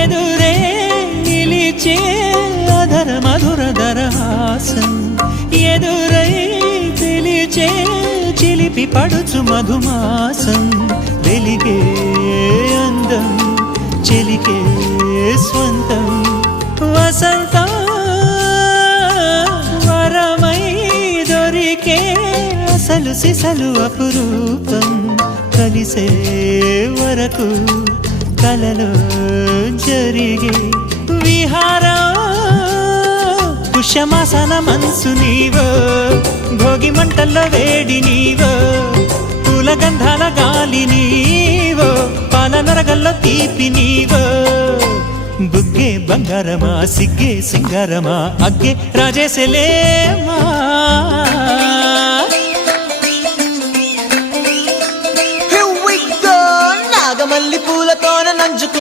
ఎదురే నిలిచే అధర మధుర దరహాసం ఎదురై పిలిచే చిలిపి పడుచు మధుమాసం వెలిగే అందం చెలికే స్వంతం వసంతం వరమై దొరికే అసలు సిసలు అపురూపం కలిసే వరకు కలలో జరిగే విహారం పుష్యమాసన మనసు నీవో భోగి మంటల్లో వేడి నీవో పూల గంధాల గాలి నీవో పాల నరగల్లో తీపి నీవో బుగ్గే బంగారమా సిగ్గే సింగారమా అగ్గే రాజేసెలేమా